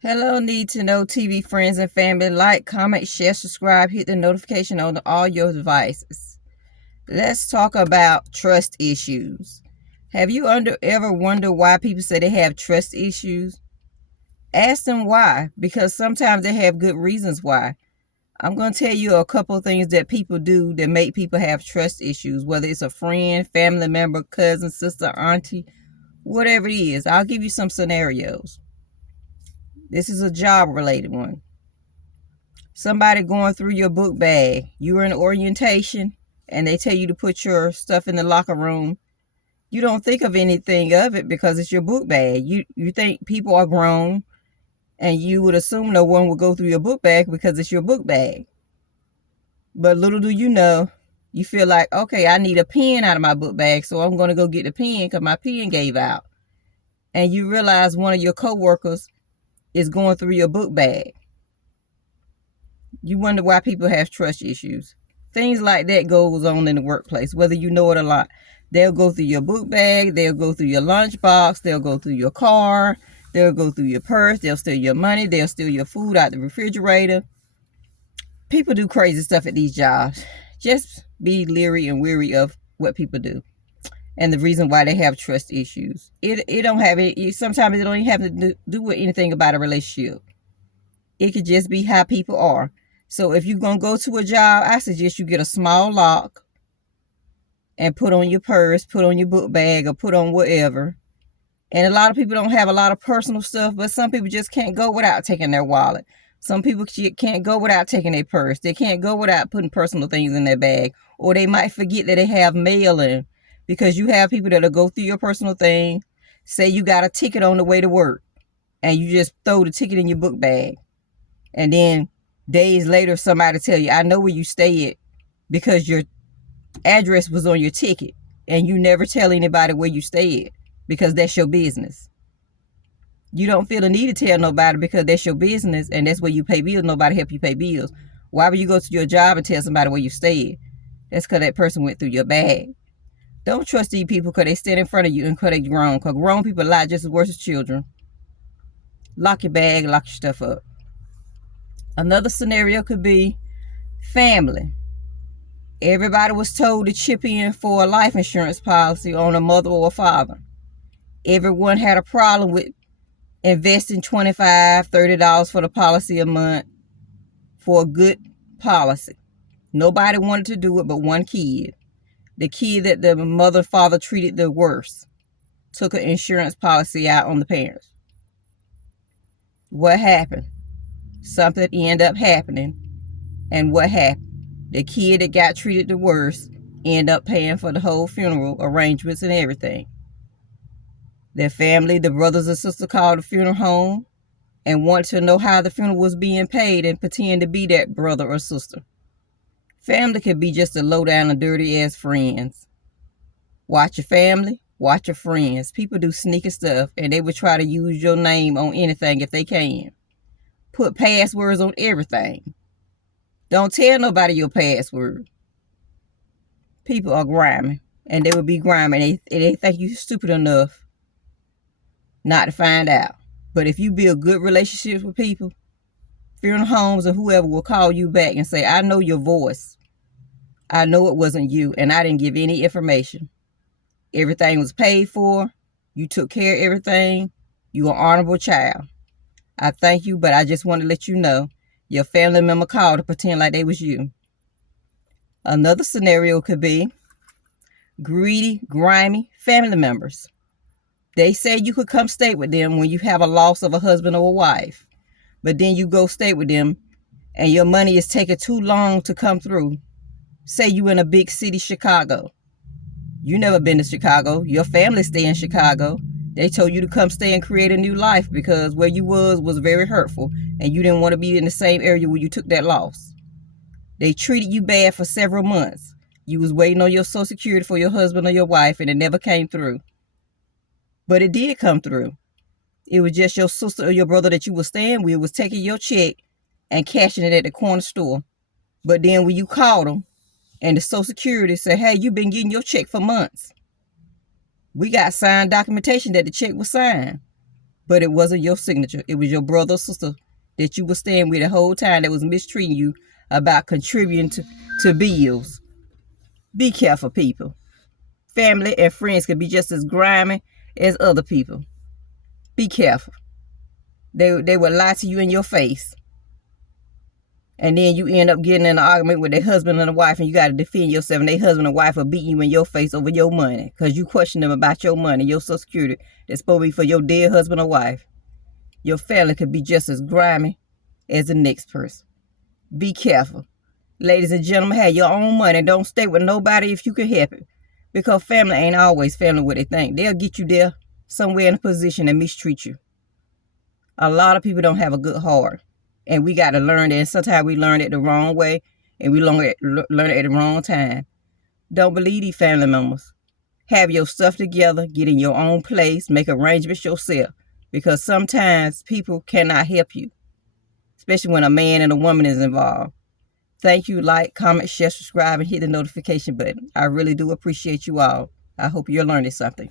Hello, need to know TV friends and family. Like, comment, share, subscribe, hit the notification on all your devices. Let's talk about trust issues. Have you ever wondered why people say they have trust issues? Ask them why, because sometimes they have good reasons why. I'm going to tell you a couple of things that people do that make people have trust issues, whether it's a friend, family member, cousin, sister, auntie, whatever it is. I'll give you some scenarios. This is a job related one. Somebody going through your book bag. You were in orientation and they tell you to put your stuff in the locker room. You don't think of anything of it because it's your book bag. You think people are grown and you would assume no one would go through your book bag because it's your book bag. But little do you know, you feel like, okay, I need a pen out of my book bag, so I'm going to go get the pen because my pen gave out. And you realize one of your coworkers is going through your book bag. You wonder why people have trust issues. Things like that goes on in the workplace, whether you know it or not. They'll go through your book bag, they'll go through your lunchbox, they'll go through your car, they'll go through your purse, they'll steal your money, they'll steal your food out the refrigerator. People do crazy stuff at these jobs. Just be leery and weary of what people do and the reason why they have trust issues. It don't have it. Sometimes it don't even have to do with anything about a relationship. It could just be how people are. So if you're going to go to a job, I suggest you get a small lock and put on your purse, put on your book bag, or put on whatever. And a lot of people don't have a lot of personal stuff, but some people just can't go without taking their wallet. Some people can't go without taking their purse. They can't go without putting personal things in their bag. Or they might forget that they have mail in, because you have people that'll go through your personal thing, say you got a ticket on the way to work, and you just throw the ticket in your book bag. And then days later, somebody tell you, I know where you stay at because your address was on your ticket, and you never tell anybody where you stay at because that's your business. You don't feel the need to tell nobody because that's your business and that's where you pay bills. Nobody help you pay bills. Why would you go to your job and tell somebody where you stay at? That's because that person went through your bag. Don't trust these people because they stand in front of you and because they grown. Because grown people lie just as worse as children. Lock your bag, lock your stuff up. Another scenario could be family. Everybody was told to chip in for a life insurance policy on a mother or a father. Everyone had a problem with investing $25, $30 for the policy a month for a good policy. Nobody wanted to do it but one kid. The kid that the mother and father treated the worst took an insurance policy out on the parents. What happened? Something ended up happening. And what happened? The kid that got treated the worst ended up paying for the whole funeral arrangements and everything. Their family, the brothers and sisters, called the funeral home and wanted to know how the funeral was being paid and pretend to be that brother or sister. Family could be just a low down and dirty ass friends. Watch your family, watch your friends. People do sneaky stuff and they would try to use your name on anything if they can. Put passwords on everything. Don't tell nobody your password. People are grimy, and they will be grimy. They think you stupid enough not to find out. But if you build good relationships with people, funeral homes or whoever will call you back and say, I know your voice. I know it wasn't you, and I didn't give any information. Everything was paid for. You took care of everything. You are an honorable child. I thank you, but I just want to let you know your family member called to pretend like they was you. Another scenario could be greedy, grimy family members. They say you could come stay with them when you have a loss of a husband or a wife, but then you go stay with them and your money is taking too long to come through. Say you in a big city, Chicago. You never been to Chicago. Your family stay in Chicago. They told you to come stay and create a new life because where you was very hurtful and you didn't want to be in the same area where you took that loss. They treated you bad for several months. You was waiting on your Social Security for your husband or your wife and it never came through. But it did come through. It was just your sister or your brother that you were staying with was taking your check and cashing it at the corner store. But then when you called them and the Social Security said, hey, you've been getting your check for months. We got signed documentation that the check was signed. but it wasn't your signature. It was your brother or sister that you were staying with the whole time that was mistreating you about contributing to bills. Be careful, people. Family and friends can be just as grimy as other people. Be careful. They will lie to you in your face. And then you end up getting in an argument with their husband and a wife, and you got to defend yourself, and their husband and wife will beat you in your face over your money because you question them about your money, your Social Security that's supposed to be for your dead husband or wife. Your family could be just as grimy as the next person. Be careful. Ladies and gentlemen, have your own money. Don't stay with nobody if you can help it, because family ain't always family what they think. They'll get you there somewhere in a position and mistreat you. A lot of people don't have a good heart. And we got to learn that. And sometimes we learn it the wrong way, and we learn it at the wrong time. Don't believe these family members. Have your stuff together. Get in your own place. Make arrangements yourself. Because sometimes people cannot help you, especially when a man and a woman is involved. Thank you. Like, comment, share, subscribe, and hit the notification button. I really do appreciate you all. I hope you're learning something.